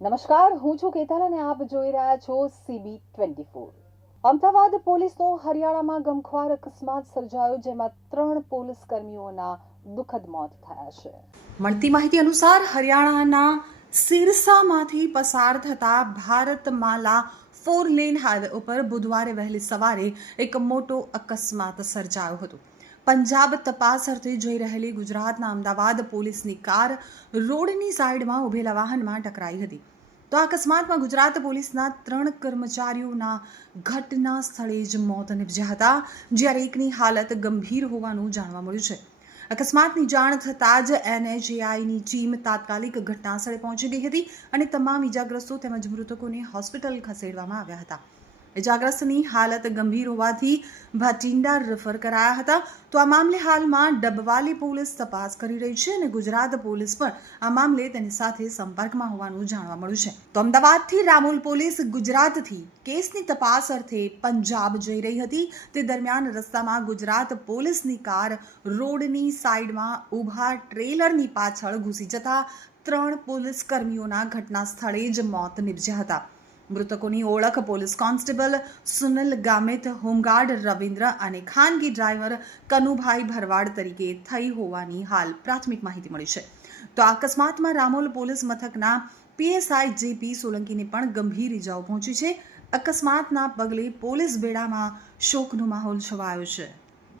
નમસ્કાર, હું છું કેતલ અને આપ જોઈ રહ્યા છો સીબી ટ્વેન્ટી ફોર અમદાવાદ પોલીસનો હરિયાણામાં ગમખ્વાર અકસ્માત સર્જાયો જેમાં ત્રણ પોલીસ કર્મીઓના દુઃખદ મોત થયા છે. મળતી માહિતી અનુસાર હરિયાણાના સિરસામાંથી પસાર થતા ભારતમાલા ફોર લેન હાઈવે ઉપર બુધવારે વહેલી સવારે એક મોટો અકસ્માત સર્જાયો હતો. પંજાબ તપાસ અર્થે જઈ રહેલી ગુજરાતના અમદાવાદ પોલીસની કાર રોડની સાઈડમાં ઊભેલા વાહનમાં ટકરાઈ હતી. તો આ અકસ્માતમાં ગુજરાત પોલીસના ત્રણ કર્મચારીઓના ઘટના સ્થળે જ મોત નિપજ્યા હતા, જ્યારે એકની હાલત ગંભીર હોવાનું જાણવા મળ્યું છે. અકસ્માતની જાણ થતાં જ એનએચએઆઈની ટીમ તાત્કાલિક ઘટનાસ્થળે પહોંચી ગઈ હતી અને તમામ ઇજાગ્રસ્તો તેમજ મૃતકોને હોસ્પિટલ ખસેડવામાં આવ્યા હતા. ઇજાગ્રસ્તની હાલત ગંભીર હોવાથી ભાટિંડા રેફર કરાયા હતા. તો આ મામલે હાલમાં ડબવાલી પોલીસ તપાસ કરી રહી છે અને ગુજરાત પોલીસ પણ આ મામલે તેની સાથે સંપર્કમાં હોવાનું જાણવા મળ્યું છે. તો અમદાવાદથી રામોલ પોલીસ ગુજરાતથી કેસની તપાસ અર્થે પંજાબ જઈ રહી હતી. તે દરમિયાન રસ્તામાં ગુજરાત પોલીસની કાર રોડની સાઈડમાં ઊભા ટ્રેલરની પાછળ ઘૂસી જતા ત્રણ પોલીસ કર્મીઓના ઘટના સ્થળે જ મોત નિપજ્યા હતા. મૃતકોની ઓળખ police constable Sunil Gamit, home guard Ravindra અને ખાનગી ડ્રાઈવર કનુભાઈ ભરવાડ તરીકે થઈ હોવાની હાલ પ્રાથમિક માહિતી મળી છે. તો આ અકસ્માતમાં રામોલ પોલીસ મથકના પીએસઆઈ જેપી સોલંકીને પણ ગંભીર ઇજાઓ પહોંચી છે. અકસ્માતના પગલે પોલીસ બેડામાં શોકનો માહોલ છવાયો છે.